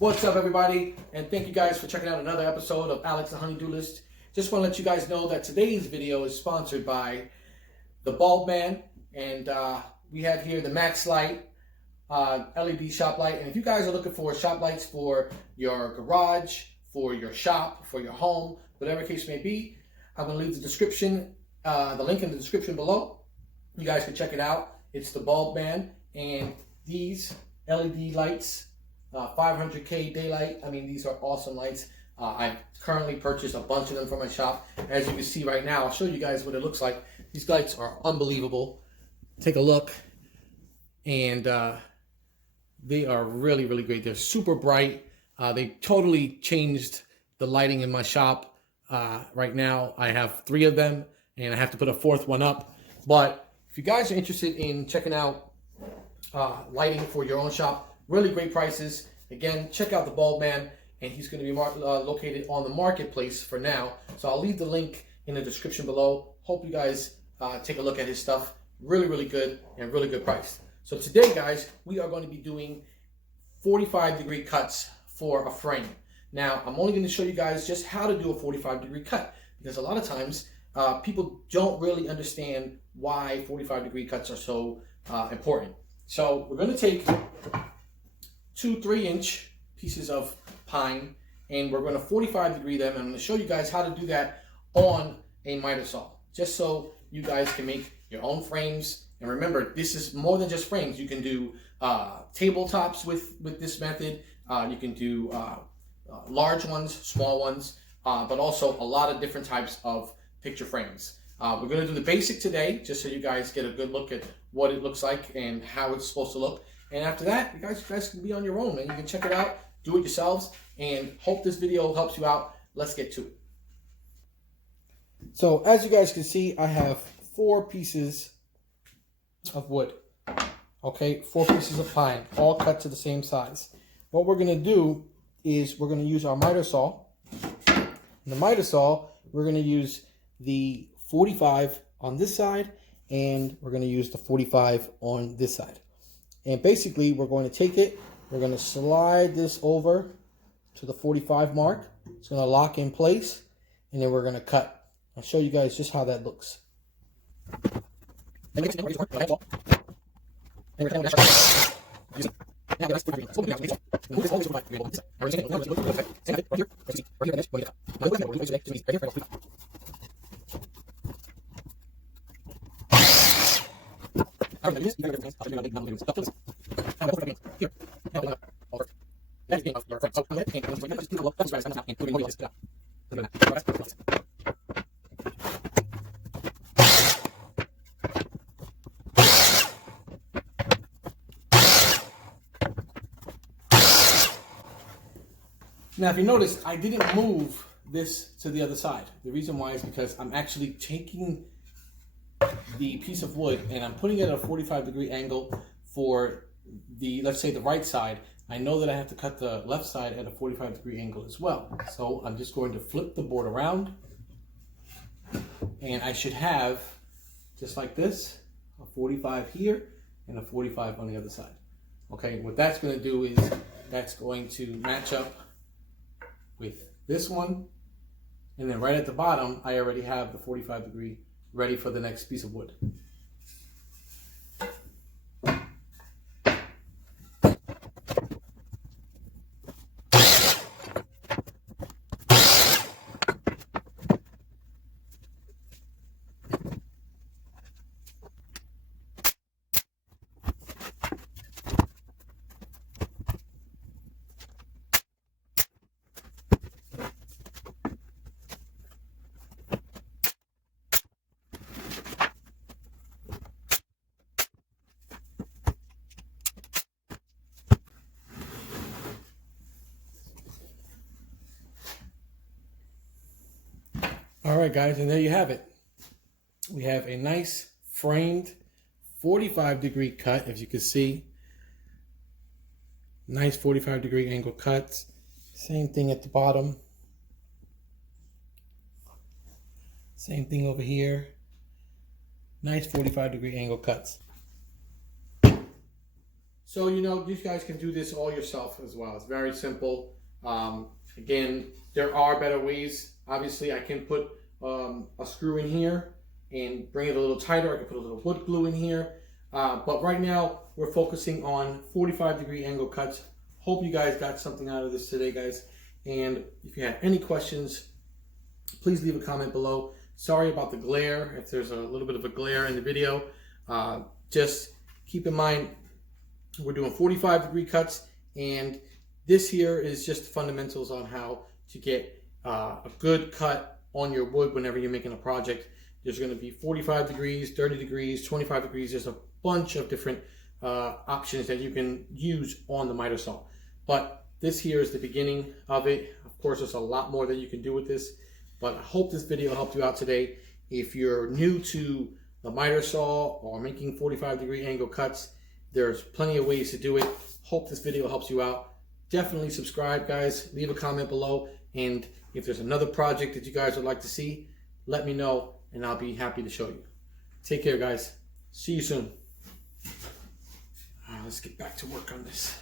What's up, everybody? And thank you guys for checking out another episode of Alex the Honeydew List. Just want to let you guys know that today's video is sponsored by the Bulb Man, and we have here the Max Light LED shop light. And if you guys are looking for shop lights for your garage, for your shop, for your home, whatever case may be, I'm going to leave the description, the link in the description below. You guys can check it out. It's the Bulb Man, and these LED lights, 500K daylight. I mean, these are awesome lights. I currently purchased a bunch of them for my shop. As you can see right now, I'll show you guys what it looks like. These lights are unbelievable. Take a look, and they are really, really great. They're super bright. They totally changed the lighting in my shop. Right now, I have 3 of them, and I have to put a 4th one up. But if you guys are interested in checking out lighting for your own shop, really great prices. Again, check out the Bulb Man, and he's going to be located on the marketplace for now. So I'll leave the link in the description below. Hope you guys take a look at his stuff. Really, really good and really good price. So today, guys, we are going to be doing 45-degree cuts for a frame. Now, I'm only going to show you guys just how to do a 45-degree cut, because a lot of times people don't really understand why 45-degree cuts are so important. So we're going to take 2 3-inch pieces of pine, and we're going to 45-degree them. And I'm going to show you guys how to do that on a miter saw, just so you guys can make your own frames. And remember, this is more than just frames. You can do tabletops with this method. You can do large ones, small ones, but also a lot of different types of picture frames. We're going to do the basic today, just so you guys get a good look at what it looks like and how it's supposed to look. And after that, you guys can be on your own, man. You can check it out, do it yourselves, and hope this video helps you out. Let's get to it. So as you guys can see, I have 4 pieces of wood. Okay, 4 pieces of pine, all cut to the same size. What we're going to do is we're going to use our miter saw. In the miter saw, we're going to use the 45 on this side, and we're going to use the 45 on this side. And basically, we're going to take it, we're going to slide this over to the 45 mark. It's going to lock in place, and then we're going to cut. I'll show you guys just how that looks. Now, if you notice, I didn't move this to the other side. The reason why is because I'm actually taking the piece of wood and I'm putting it at a 45-degree angle for the, let's say, the right side. I know that I have to cut the left side at a 45-degree angle as well. So I'm just going to flip the board around, and I should have, just like this, a 45 here and a 45 on the other side. Okay, what that's going to do is that's going to match up with this one, and then right at the bottom I already have the 45-degree ready for the next piece of wood. All right, guys, and there you have it. We have a nice framed 45-degree cut, as you can see. Nice 45-degree angle cuts. Same thing at the bottom. Same thing over here. Nice 45-degree angle cuts. So, you know, you guys can do this all yourself as well. It's very simple. Again, there are better ways. Obviously, I can put a screw in here and bring it a little tighter. I can put a little wood glue in here. But right now, we're focusing on 45-degree angle cuts. Hope you guys got something out of this today, guys. And if you have any questions, please leave a comment below. Sorry about the glare, if there's a little bit of a glare in the video. Just keep in mind, we're doing 45-degree cuts, and this here is just the fundamentals on how to get a good cut on your wood whenever you're making a project. There's going to be 45 degrees, 30 degrees, 25 degrees. There's a bunch of different options that you can use on the miter saw. But this here is the beginning of it. Of course, there's a lot more that you can do with this, but I hope this video helped you out today. If you're new to the miter saw or making 45-degree angle cuts, there's plenty of ways to do it. Hope this video helps you out. Definitely subscribe, guys. Leave a comment below. And if there's another project that you guys would like to see, let me know and I'll be happy to show you. Take care, guys. See you soon. Let's get back to work on this.